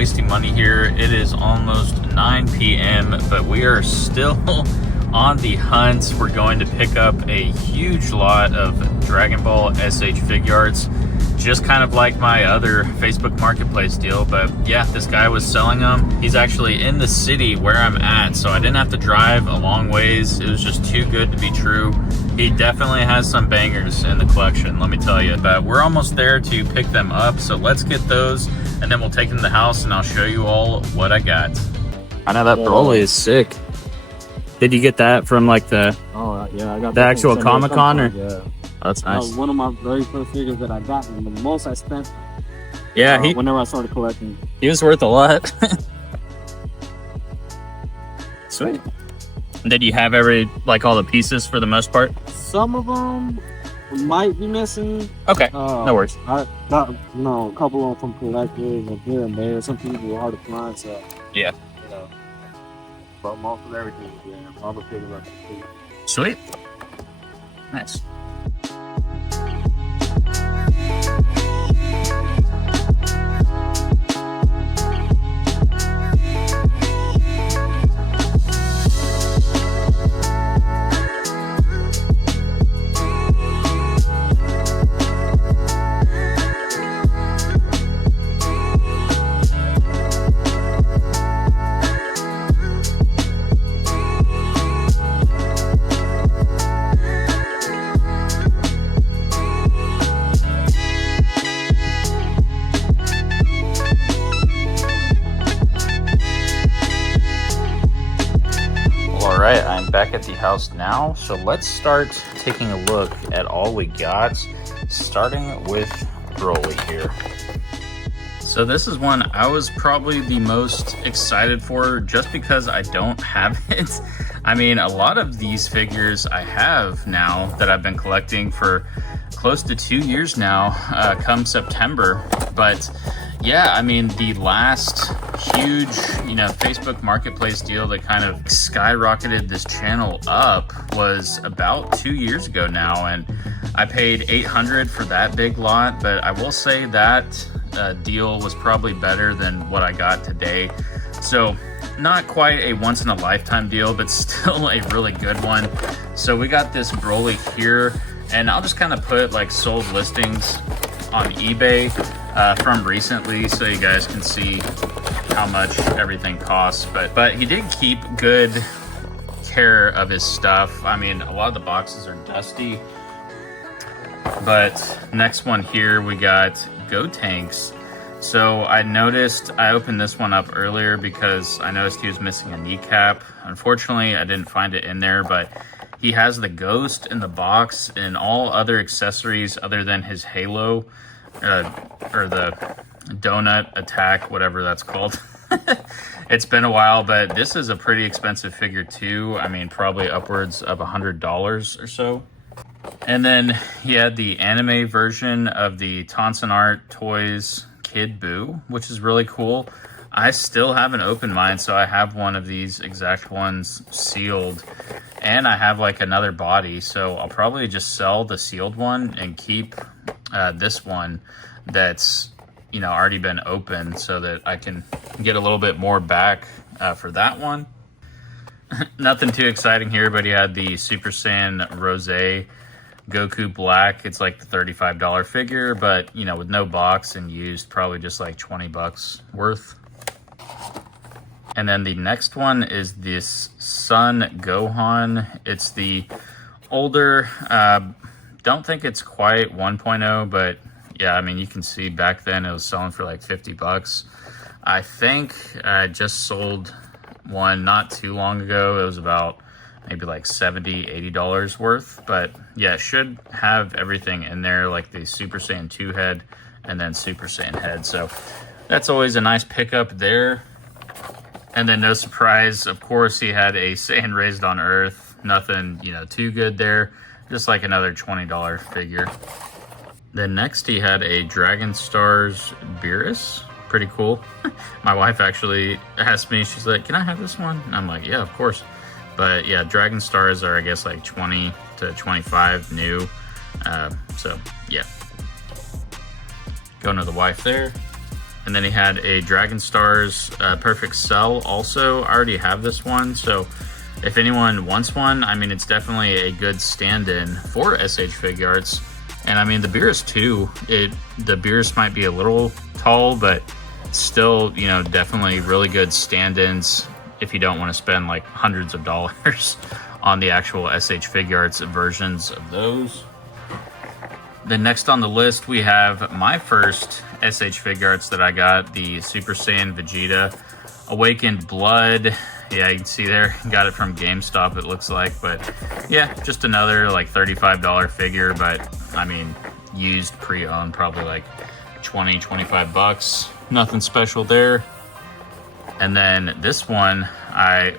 wasting money here. It is almost 9 p.m., but we are still on the hunt. We're going to pick up a huge lot of Dragon Ball SH Figuarts, just kind of like my other Facebook Marketplace deal. But yeah, this guy was selling them. He's actually in the city where I'm at, so I didn't have to drive a long ways. It was just too good to be true. He definitely has some bangers in the collection, let me tell you. But we're almost there to pick them up, so let's get those, and then we'll take them to the house, and I'll show you all what I got. I know that Broly is sick. Did you get that from like the yeah, I got the actual Comic-Con? Or? Yeah. Oh, that's nice. That was one of my very first figures that I got, and the most I spent. Yeah, whenever I started collecting. He was worth a lot. Sweet. Did you have all the pieces for the most part? Some of them might be missing. Okay, no worries. I got a couple of them from collectors and here and there. Some people were hard to find, so yeah. But most of everything, yeah. All the figures are complete. Sweet. Nice. Alright, I'm back at the house now, so let's start taking a look at all we got, starting with Broly here. So this is one I was probably the most excited for just because I don't have it. I mean, a lot of these figures I have now that I've been collecting for close to 2 years now, come September, but yeah, I mean, the last huge, Facebook Marketplace deal that kind of skyrocketed this channel up was about 2 years ago now, and I paid $800 for that big lot, but I will say that deal was probably better than what I got today. So not quite a once-in-a-lifetime deal, but still a really good one. So we got this Broly here, and I'll just kind of put like sold listings on eBay from recently so you guys can see how much everything costs. But he did keep good care of his stuff. I mean, a lot of the boxes are dusty. But next one here, we got Gotenks. So I opened this one up earlier because I noticed he was missing a kneecap. Unfortunately, I didn't find it in there, but he has the ghost in the box and all other accessories other than his halo, or the donut attack, whatever that's called. It's been a while, but this is a pretty expensive figure too. I mean, probably upwards of $100 or so. And then he had the anime version of the Tonson Art Toys Kid Buu, which is really cool. I still haven't opened mine, so I have one of these exact ones sealed, and I have like another body, so I'll probably just sell the sealed one and keep this one that's already been opened so that I can get a little bit more back for that one. Nothing too exciting here, but he had the Super Saiyan Rose Goku Black. It's like the $35 figure, but with no box and used, probably just like 20 bucks worth. And then the next one is this Son Gohan. It's the older, don't think it's quite 1.0, but yeah, I mean, you can see back then it was selling for like 50 bucks. I think I just sold one not too long ago. It was about maybe like $70, $80 worth. But yeah, it should have everything in there, like the Super Saiyan 2 head and then Super Saiyan head. So that's always a nice pickup there. And then no surprise, of course, he had a Saiyan Raised on Earth. Nothing, too good there. Just like another $20 figure. Then next he had a Dragon Stars Beerus. Pretty cool. My wife actually asked me, she's like, can I have this one? And I'm like, yeah, of course. But yeah, Dragon Stars are, I guess, like 20 to 25 new. So yeah. Going to the wife there. And then he had a Dragon Stars Perfect Cell also. I already have this one, so if anyone wants one, I mean, it's definitely a good stand-in for SH Figuarts. And I mean, the Beerus too, the Beerus might be a little tall, but still, you know, definitely really good stand-ins if you don't want to spend like hundreds of dollars on the actual SH Figuarts versions of those. Then next on the list, we have my first SH Figuarts that I got, the Super Saiyan Vegeta Awakened Blood. Yeah, you can see there, got it from GameStop, it looks like. But yeah, just another like $35 figure, but I mean, used pre-owned, probably like 20, 25 bucks. Nothing special there. And then this one, I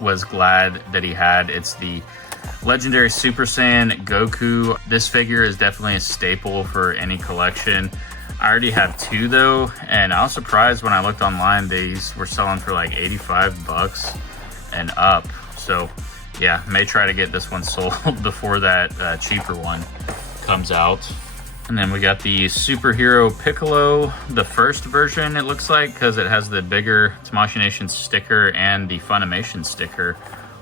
was glad that he had. It's the Legendary Super Saiyan Goku. This figure is definitely a staple for any collection. I already have two though, and I was surprised when I looked online, these were selling for like 85 bucks and up. So yeah, may try to get this one sold before that cheaper one comes out. And then we got the Superhero Piccolo, the first version, it looks like, because it has the bigger Tamashii Nation sticker and the Funimation sticker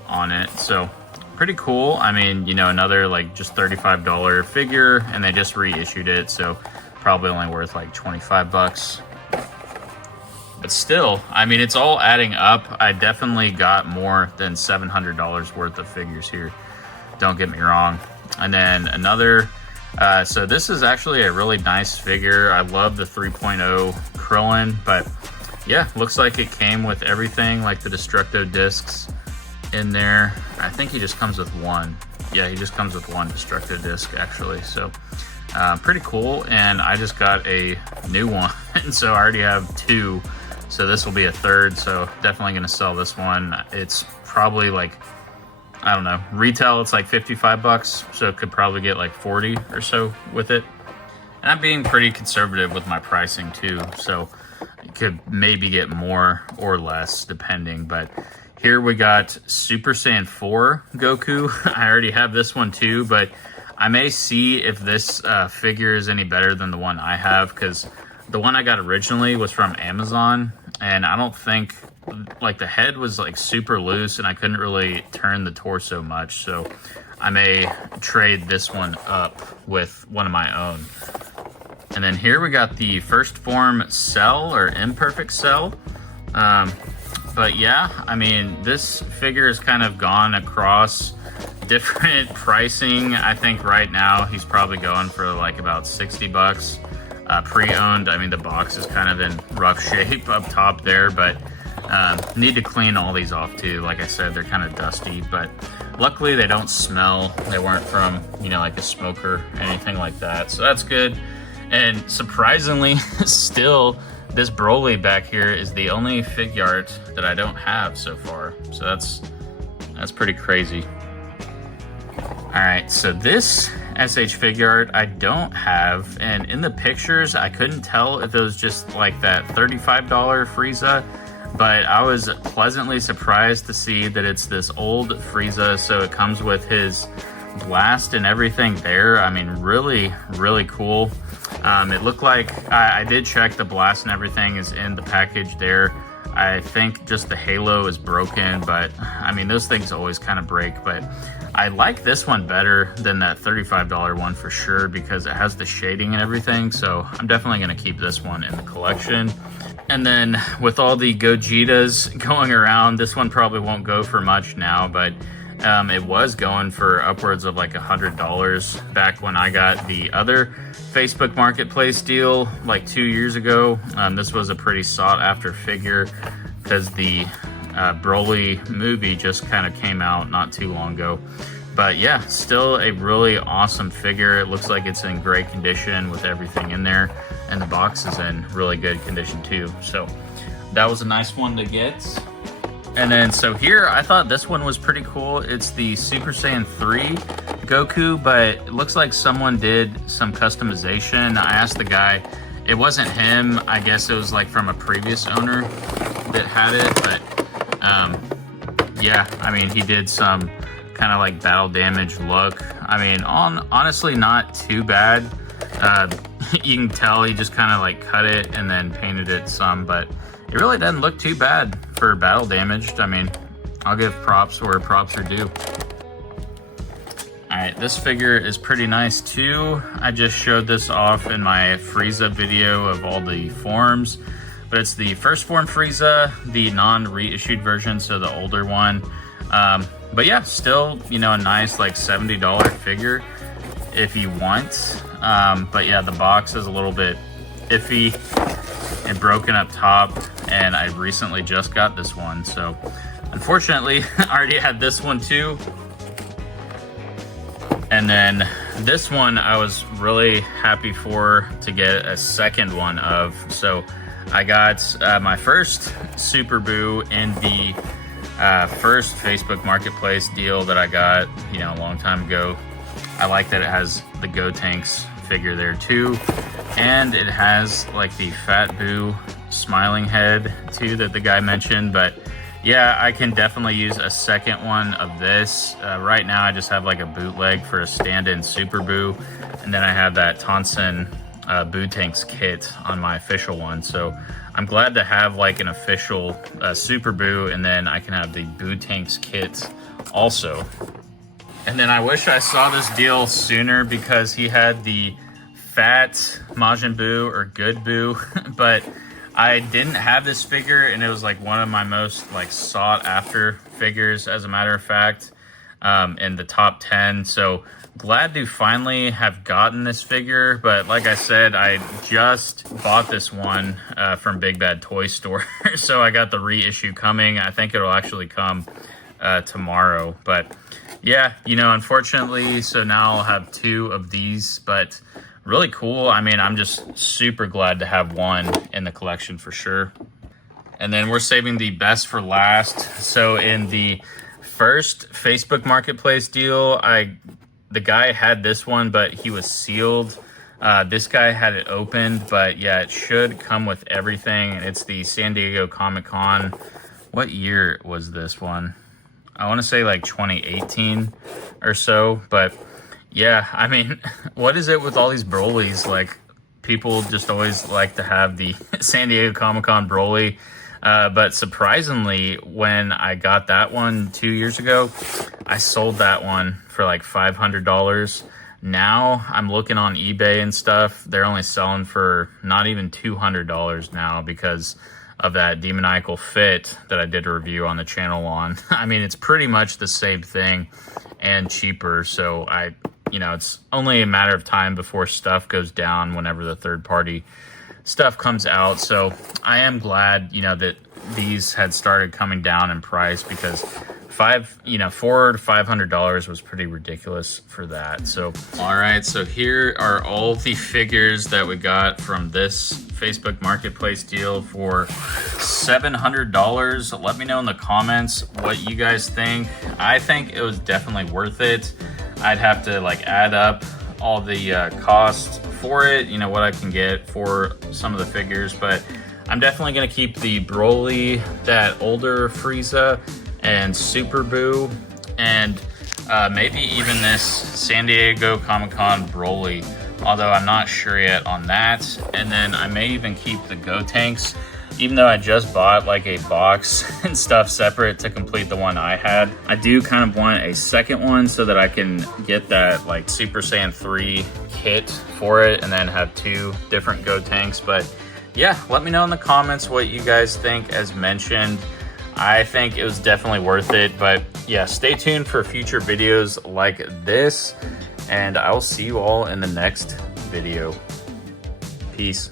on it. So pretty cool. I mean, you know, another like just $35 figure, and they just reissued it, so probably only worth like 25 bucks. But still, I mean, it's all adding up. I definitely got more than $700 worth of figures here. Don't get me wrong. And then another, so this is actually a really nice figure. I love the 3.0 Krillin, but yeah, looks like it came with everything, like the Destructo discs in there. I think he just comes with one. Yeah, he just comes with one Destructo disc actually. So pretty cool. And I just got a new one, so I already have two. So this will be a third. So definitely gonna sell this one. It's probably like, I don't know, retail it's like 55 bucks. So it could probably get like 40 or so with it. And I'm being pretty conservative with my pricing too. So you could maybe get more or less depending, but here we got Super Saiyan 4 Goku. I already have this one too, but I may see if this figure is any better than the one I have, because the one I got originally was from Amazon, and I don't think, like, the head was like super loose and I couldn't really turn the torso much, so I may trade this one up with one of my own. And then here we got the First Form Cell, or Imperfect Cell. But yeah, I mean, this figure has kind of gone across different pricing. I think right now he's probably going for like about 60 bucks. Pre-owned, I mean, the box is kind of in rough shape up top there, but need to clean all these off too. Like I said, they're kind of dusty, but luckily they don't smell. They weren't from, you know, like a smoker or anything like that. So that's good. And surprisingly, still, this Broly back here is the only Figuart that I don't have so far. So that's pretty crazy. All right, so this SH Figuart I don't have, and in the pictures I couldn't tell if it was just like that $35 Frieza, but I was pleasantly surprised to see that it's this old Frieza. So it comes with his blast and everything there. I mean, really, really cool. It looked like, I did check, the blast and everything is in the package there. I think just the halo is broken, but I mean, those things always kind of break. But I like this one better than that $35 one for sure, because it has the shading and everything. So I'm definitely going to keep this one in the collection. And then with all the Gogetas going around, this one probably won't go for much now, but it was going for upwards of like $100 back when I got the other Facebook Marketplace deal like 2 years ago. This was a pretty sought after figure because the Broly movie just kind of came out not too long ago. But yeah, still a really awesome figure. It looks like it's in great condition with everything in there, and the box is in really good condition too. So that was a nice one to get. And then, so here, I thought this one was pretty cool. It's the Super Saiyan 3 Goku, but it looks like someone did some customization. I asked the guy, it wasn't him. I guess it was like from a previous owner that had it, but yeah, I mean, he did some kind of like battle damage look. I mean, honestly, not too bad. you can tell he just kind of like cut it and then painted it some, but it really doesn't look too bad for battle damaged. I mean, I'll give props where props are due. All right, this figure is pretty nice too. I just showed this off in my Frieza video of all the forms, but it's the first form Frieza, the non-reissued version, so the older one. But yeah, still, you know, a nice like $70 figure if you want. But yeah, the box is a little bit iffy and broken up top, and I recently just got this one, so unfortunately I already had this one too. And then this one I was really happy to get a second one of. So I got my first Super Boo in the first Facebook Marketplace deal that I got, you know, a long time ago. I like that it has the Gotenks figure there too, and it has like the Fat Boo smiling head too that the guy mentioned. But yeah, I can definitely use a second one of this. Right now I just have like a bootleg for a stand-in Super Boo, and then I have that Tonson Boo Tanks kit on my official one. So I'm glad to have like an official Super Boo, and then I can have the Boo Tanks kit also. And then I wish I saw this deal sooner because he had the fat Majin Buu or Good Boo, but I didn't have this figure, and it was like one of my most like sought after figures, as a matter of fact, in the top 10. So glad to finally have gotten this figure. But like I said, I just bought this one from Big Bad Toy Store. So I got the reissue coming. I think it'll actually come tomorrow. But yeah, you know, unfortunately, so now I'll have two of these, but really cool. I mean, I'm just super glad to have one in the collection for sure. And then we're saving the best for last. So in the first Facebook Marketplace deal, the guy had this one, but he was sealed. This guy had it opened, but yeah, it should come with everything. It's the San Diego Comic-Con. What year was this one? I want to say like 2018 or so, but yeah, I mean, what is it with all these Brolys? Like, people just always like to have the San Diego Comic-Con Broly. But surprisingly, when I got that one 2 years ago, I sold that one for like $500. Now I'm looking on eBay and stuff. They're only selling for not even $200 now because of that demoniacal fit that I did a review on the channel on. I mean, it's pretty much the same thing and cheaper. So you know, it's only a matter of time before stuff goes down whenever the third party stuff comes out. So I am glad, you know, that these had started coming down in price, because $400 to $500 was pretty ridiculous for that. So all right, so here are all the figures that we got from this Facebook Marketplace deal for $700. Let me know in the comments what you guys think. I think it was definitely worth it. I'd have to like add up all the costs for it, you know, what I can get for some of the figures, but I'm definitely going to keep the Broly, that older Frieza, and Super Boo, and maybe even this San Diego Comic-Con Broly, although I'm not sure yet on that. And then I may even keep the Gotenks, even though I just bought like a box and stuff separate to complete the one I had. I do kind of want a second one so that I can get that like Super Saiyan 3 kit for it and then have two different Gotenks. But yeah, let me know in the comments what you guys think. As mentioned, I think it was definitely worth it. But yeah, stay tuned for future videos like this, and I will see you all in the next video. Peace.